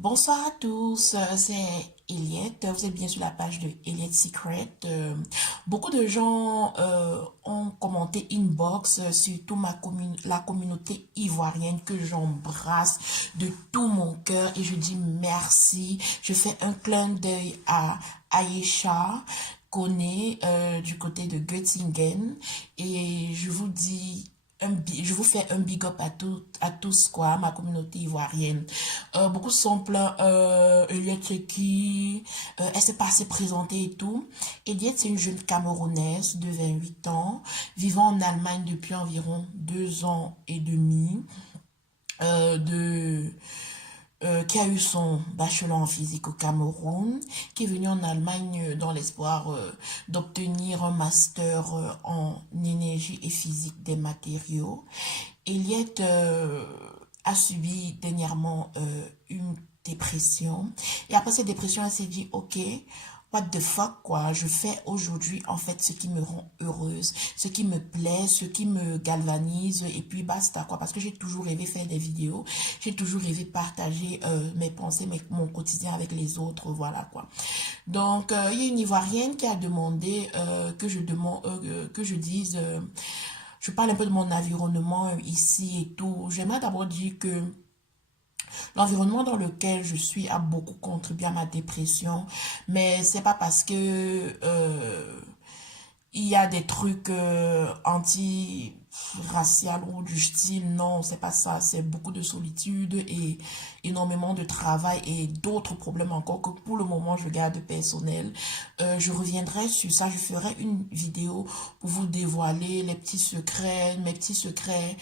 Bonsoir à tous, c'est Eliette. Vous êtes bien sur la page de Eliette Secret. Beaucoup de gens ont commenté inbox, surtout la communauté ivoirienne que j'embrasse de tout mon cœur et je dis merci. Je fais un clin d'œil à Aïcha Koné du côté de Göttingen et je vous dis je vous fais un big up à tous, quoi, ma communauté ivoirienne. Beaucoup sont pleins, Eliette qui, elle s'est pas assez présentée et tout. Eliette, c'est une jeune Camerounaise de 28 ans, vivant en Allemagne depuis environ 2 ans et demi, de qui a eu son bachelor en physique au Cameroun, qui est venu en Allemagne dans l'espoir d'obtenir un master en énergie et physique des matériaux. Eliette a subi dernièrement une dépression. Et après cette dépression, elle s'est dit, ok, what the fuck, quoi, je fais aujourd'hui en fait ce qui me rend heureuse, ce qui me plaît, ce qui me galvanise et puis basta, quoi, parce que j'ai toujours rêvé faire des vidéos, j'ai toujours rêvé partager mes pensées, mon quotidien avec les autres, voilà, quoi. Donc, il y a une Ivoirienne qui a demandé que je dise, je parle un peu de mon environnement ici et tout. J'aimerais d'abord dire que l'environnement dans lequel je suis a beaucoup contribué à ma dépression, mais c'est pas parce que il y a des trucs anti-racial ou du style, non, c'est pas ça, c'est beaucoup de solitude et énormément de travail et d'autres problèmes encore que pour le moment je garde personnel. Je reviendrai sur ça, je ferai une vidéo pour vous dévoiler les petits secrets, mes petits secrets,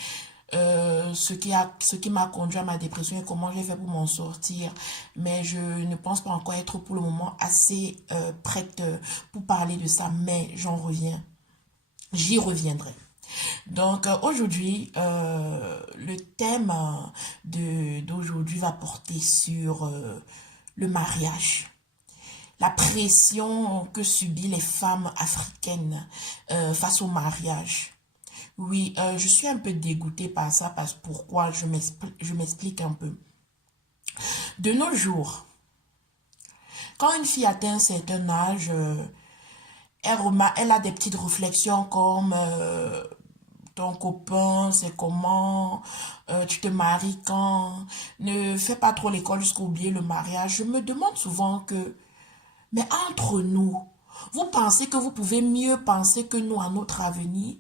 ce qui m'a conduit à ma dépression et comment j'ai fait pour m'en sortir. Mais je ne pense pas encore être pour le moment assez prête pour parler de ça, mais j'y reviendrai. Donc aujourd'hui, le thème d'aujourd'hui va porter sur le mariage. La pression que subissent les femmes africaines face au mariage. Oui, je suis un peu dégoûtée par ça, parce pourquoi je m'explique un peu. De nos jours, quand une fille atteint un certain âge, elle a des petites réflexions comme ton copain, c'est comment, tu te maries quand, ne fais pas trop l'école jusqu'à oublier le mariage. Je me demande souvent mais entre nous, vous pensez que vous pouvez mieux penser que nous à notre avenir?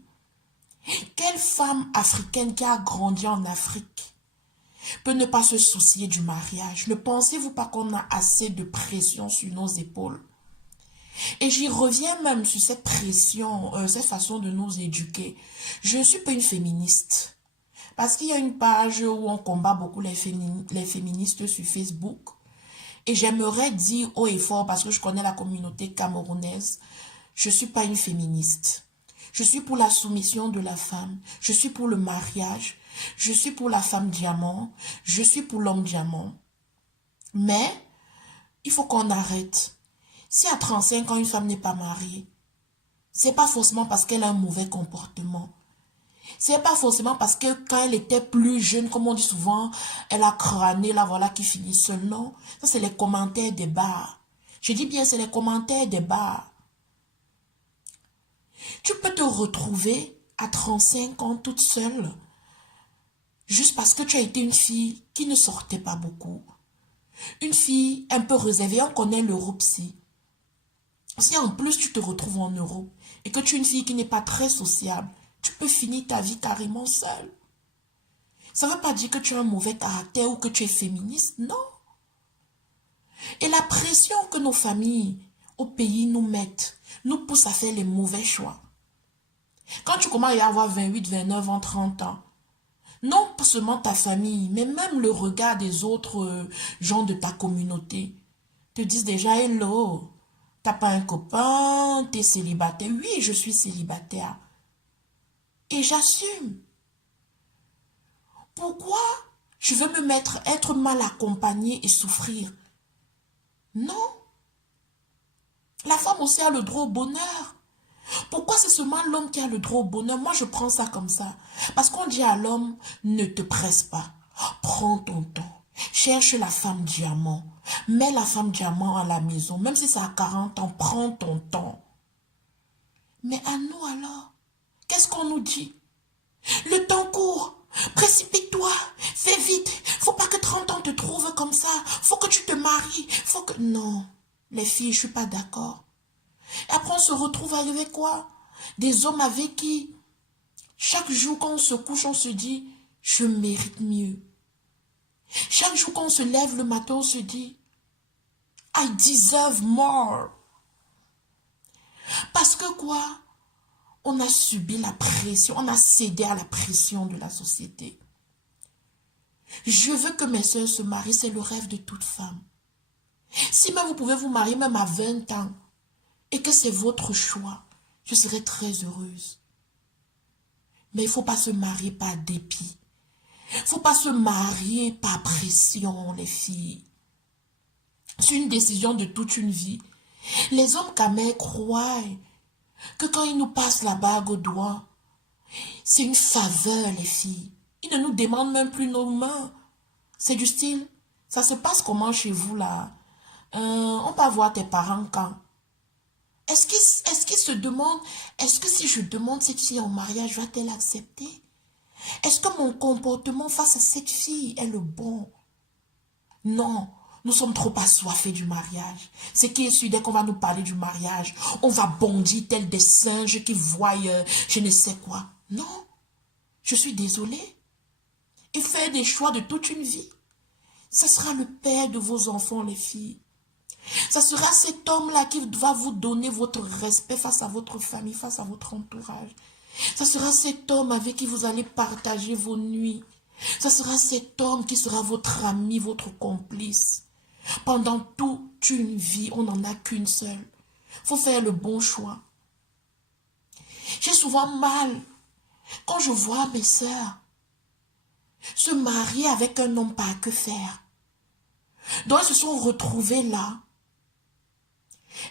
Quelle femme africaine qui a grandi en Afrique peut ne pas se soucier du mariage? Ne pensez-vous pas qu'on a assez de pression sur nos épaules? Et j'y reviens même sur cette pression, cette façon de nous éduquer. Je ne suis pas une féministe. Parce qu'il y a une page où on combat beaucoup les féministes sur Facebook. Et j'aimerais dire haut et fort, parce que je connais la communauté camerounaise, je ne suis pas une féministe. Je suis pour la soumission de la femme. Je suis pour le mariage. Je suis pour la femme diamant. Je suis pour l'homme diamant. Mais, il faut qu'on arrête. Si à 35 ans, une femme n'est pas mariée, c'est pas forcément parce qu'elle a un mauvais comportement. C'est pas forcément parce que quand elle était plus jeune, comme on dit souvent, elle a crâné, la voilà qui finit seule. Non, ça c'est les commentaires des bars. Je dis bien, c'est les commentaires des bars. Tu peux te retrouver à 35 ans toute seule, juste parce que tu as été une fille qui ne sortait pas beaucoup. Une fille un peu réservée, on connaît l'Europe si. Si en plus tu te retrouves en Europe et que tu es une fille qui n'est pas très sociable, tu peux finir ta vie carrément seule. Ça ne veut pas dire que tu as un mauvais caractère ou que tu es féministe, non. Et la pression que nos familles au pays nous mettent nous pousse à faire les mauvais choix. Quand tu commences à avoir 28, 29 ans, 30 ans, non seulement ta famille, mais même le regard des autres gens de ta communauté te disent déjà, hello, t'as pas un copain, t'es célibataire. Oui, je suis célibataire. Et j'assume. Pourquoi je veux être mal accompagnée et souffrir? Non. La femme aussi a le droit au bonheur. Pourquoi c'est seulement l'homme qui a le droit au bonheur? Moi, je prends ça comme ça. Parce qu'on dit à l'homme, ne te presse pas. Prends ton temps. Cherche la femme diamant. Mets la femme diamant à la maison. Même si ça a 40 ans, prends ton temps. Mais à nous alors, qu'est-ce qu'on nous dit? Le temps court. Précipite-toi. Fais vite. Faut pas que 30 ans te trouvent comme ça. Faut que tu te maries. Faut que... Non. Les filles, je suis pas d'accord. Et après, on se retrouve avec quoi? Des hommes avec qui, chaque jour quand on se couche, on se dit, je mérite mieux. Chaque jour quand on se lève le matin, on se dit, I deserve more. Parce que quoi? On a subi la pression, on a cédé à la pression de la société. Je veux que mes soeurs se marient, c'est le rêve de toute femme. Si même vous pouvez vous marier même à 20 ans, et que c'est votre choix, je serai très heureuse. Mais il ne faut pas se marier par dépit. Il ne faut pas se marier par pression, les filles. C'est une décision de toute une vie. Les hommes camés croient que quand ils nous passent la bague au doigt, c'est une faveur, les filles. Ils ne nous demandent même plus nos mains. C'est du style. Ça se passe comment chez vous, là? On va voir tes parents quand? Est-ce qu'ils se demandent, est-ce que si je demande cette fille en mariage, va-t-elle accepter? Est-ce que mon comportement face à cette fille est le bon? Non, nous sommes trop assoiffés du mariage. Ce qui est sûr, dès qu'on va nous parler du mariage, on va bondir tel des singes qui voient je ne sais quoi. Non, je suis désolée. Et faire des choix de toute une vie. Ce sera le père de vos enfants, les filles. Ça sera cet homme-là qui va vous donner votre respect face à votre famille, face à votre entourage. Ça sera cet homme avec qui vous allez partager vos nuits. Ça sera cet homme qui sera votre ami, votre complice. Pendant toute une vie, on n'en a qu'une seule. Il faut faire le bon choix. J'ai souvent mal quand je vois mes sœurs se marier avec un homme pas que faire. Donc, elles se sont retrouvées là.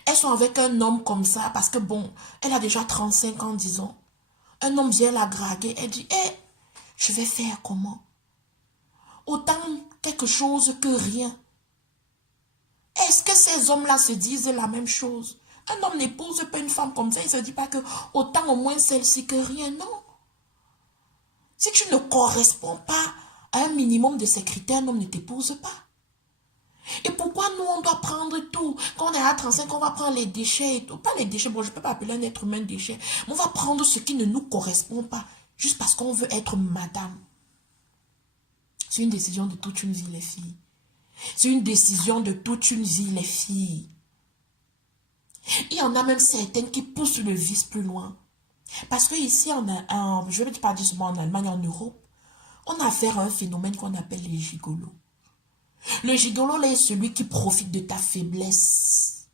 Elles sont avec un homme comme ça parce que bon, elle a déjà 35 ans, disons. Un homme vient la draguer. Elle dit, je vais faire comment? Autant quelque chose que rien. Est-ce que ces hommes-là se disent la même chose? Un homme n'épouse pas une femme comme ça. Il ne se dit pas que autant au moins celle-ci que rien. Non. Si tu ne corresponds pas à un minimum de ces critères, un homme ne t'épouse pas. Et pourquoi nous, on doit prendre tout? Quand on est à 35, on va prendre les déchets et tout. Pas les déchets, bon, je ne peux pas appeler un être humain déchet. Mais on va prendre ce qui ne nous correspond pas. Juste parce qu'on veut être madame. C'est une décision de toute une vie, les filles. C'est une décision de toute une vie, les filles. Il y en a même certaines qui poussent le vice plus loin. Parce que ici, je ne vais pas dire seulement en Allemagne, en Europe, on a affaire à un phénomène qu'on appelle les gigolos. Le gigolo, là, est celui qui profite de ta faiblesse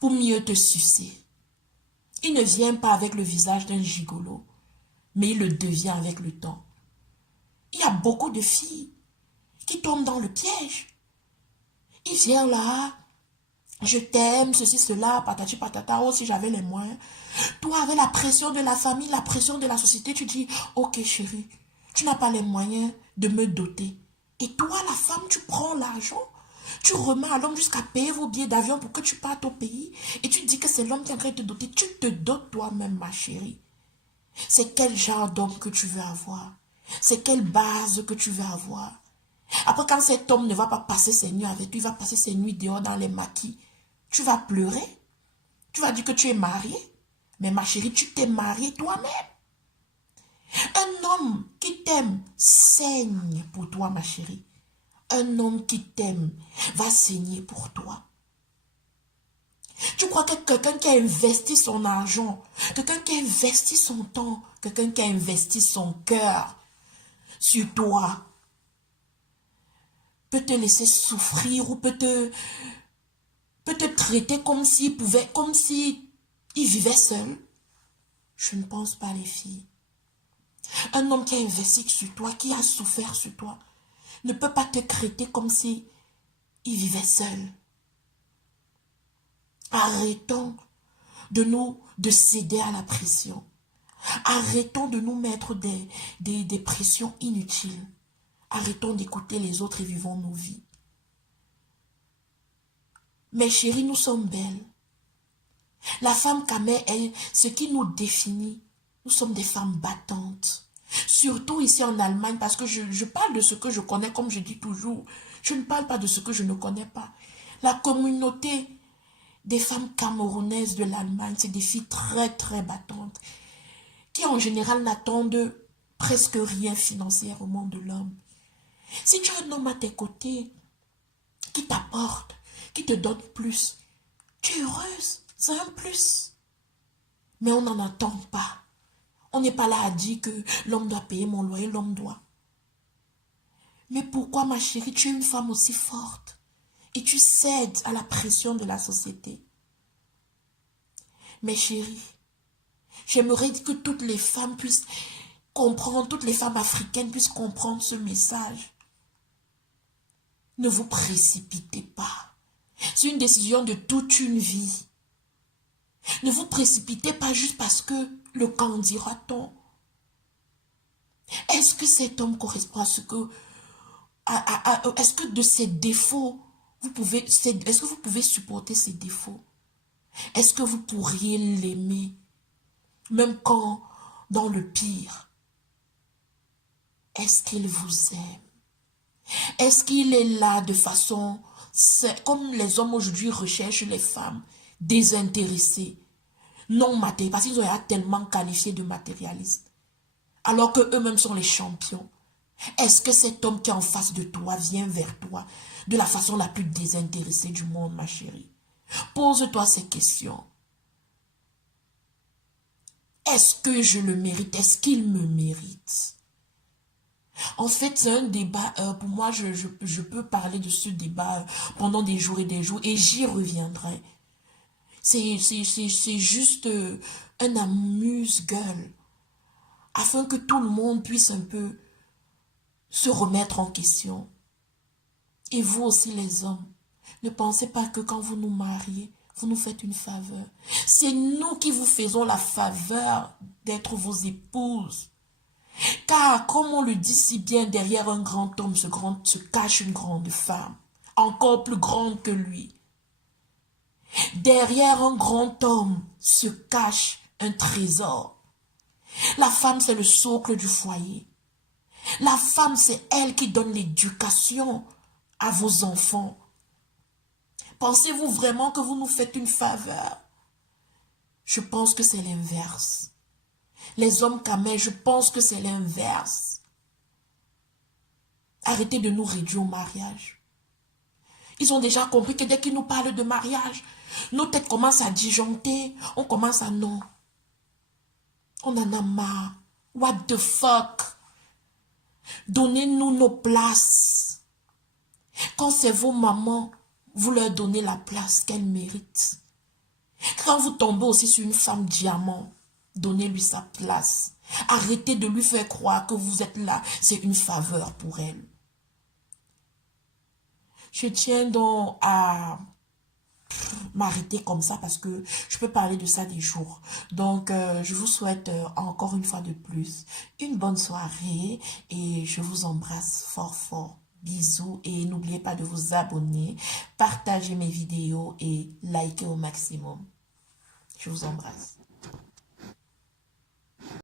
pour mieux te sucer. Il ne vient pas avec le visage d'un gigolo, mais il le devient avec le temps. Il y a beaucoup de filles qui tombent dans le piège. Il vient là, je t'aime, ceci, cela, patati patata, oh si j'avais les moyens. Toi, avec la pression de la famille, la pression de la société, tu dis, ok chérie, tu n'as pas les moyens de me doter. Et toi, la femme, tu prends l'argent, tu remets à l'homme jusqu'à payer vos billets d'avion pour que tu partes au pays. Et tu dis que c'est l'homme qui est en train de te doter. Tu te dotes toi-même, ma chérie. C'est quel genre d'homme que tu veux avoir? C'est quelle base que tu veux avoir? Après, quand cet homme ne va pas passer ses nuits avec toi, il va passer ses nuits dehors dans les maquis. Tu vas pleurer. Tu vas dire que tu es mariée. Mais ma chérie, tu t'es mariée toi-même. Un homme qui t'aime saigne pour toi, ma chérie. Un homme qui t'aime va saigner pour toi. Tu crois que quelqu'un qui a investi son argent, quelqu'un qui a investi son temps, quelqu'un qui a investi son cœur sur toi, peut te laisser souffrir ou peut te traiter comme s'il pouvait, comme s'il vivait seul? Je ne pense pas, les filles. Un homme qui a investi sur toi, qui a souffert sur toi, ne peut pas te traiter comme si il vivait seul. Arrêtons de céder à la pression. Arrêtons de nous mettre des pressions inutiles. Arrêtons d'écouter les autres et vivons nos vies. Mes chéris, nous sommes belles. La femme Kamé est ce qui nous définit. Nous sommes des femmes battantes. Surtout ici en Allemagne, parce que je parle de ce que je connais, comme je dis toujours. Je ne parle pas de ce que je ne connais pas. La communauté des femmes camerounaises de l'Allemagne, c'est des filles très très battantes, qui en général n'attendent presque rien financièrement de l'homme. Si tu as un homme à tes côtés, qui t'apporte, qui te donne plus, tu es heureuse, c'est un plus. Mais on n'en attend pas. On n'est pas là à dire que l'homme doit payer mon loyer, l'homme doit. Mais pourquoi, ma chérie, tu es une femme aussi forte et tu cèdes à la pression de la société? Mes chéris, j'aimerais que toutes les femmes puissent comprendre, toutes les femmes africaines puissent comprendre ce message. Ne vous précipitez pas. C'est une décision de toute une vie. Ne vous précipitez pas juste parce que le qu'en dira-t-on. Est-ce que cet homme correspond à ce que... Est-ce que de ses défauts, est-ce que vous pouvez supporter ses défauts? Est-ce que vous pourriez l'aimer, même quand, dans le pire? Est-ce qu'il vous aime? Est-ce qu'il est là de façon... Comme les hommes aujourd'hui recherchent les femmes désintéressées, non matérialistes, parce qu'ils ont été tellement qualifiés de matérialistes, alors qu'eux-mêmes sont les champions. Est-ce que cet homme qui est en face de toi vient vers toi de la façon la plus désintéressée du monde, ma chérie? Pose-toi ces questions. Est-ce que je le mérite? Est-ce qu'il me mérite? En fait, c'est un débat, pour moi, je peux parler de ce débat pendant des jours et j'y reviendrai. C'est juste un amuse-gueule, afin que tout le monde puisse un peu se remettre en question. Et vous aussi les hommes, ne pensez pas que quand vous nous mariez, vous nous faites une faveur. C'est nous qui vous faisons la faveur d'être vos épouses. Car, comme on le dit si bien, derrière un grand homme se cache une grande femme, encore plus grande que lui. Derrière un grand homme se cache un trésor. La femme, c'est le socle du foyer. La femme, c'est elle qui donne l'éducation à vos enfants. Pensez-vous vraiment que vous nous faites une faveur? Je pense que c'est l'inverse. Les hommes camés, je pense que c'est l'inverse. Arrêtez de nous réduire au mariage. Ils ont déjà compris que dès qu'ils nous parlent de mariage, nos têtes commencent à disjoncter. On commence à non. On en a marre. What the fuck? Donnez-nous nos places. Quand c'est vos mamans, vous leur donnez la place qu'elles méritent. Quand vous tombez aussi sur une femme diamant, donnez-lui sa place. Arrêtez de lui faire croire que vous êtes là. C'est une faveur pour elle. Je tiens donc à m'arrêter comme ça parce que je peux parler de ça des jours. Donc, je vous souhaite encore une fois de plus une bonne soirée et je vous embrasse fort fort. Bisous et n'oubliez pas de vous abonner, partager mes vidéos et liker au maximum. Je vous embrasse.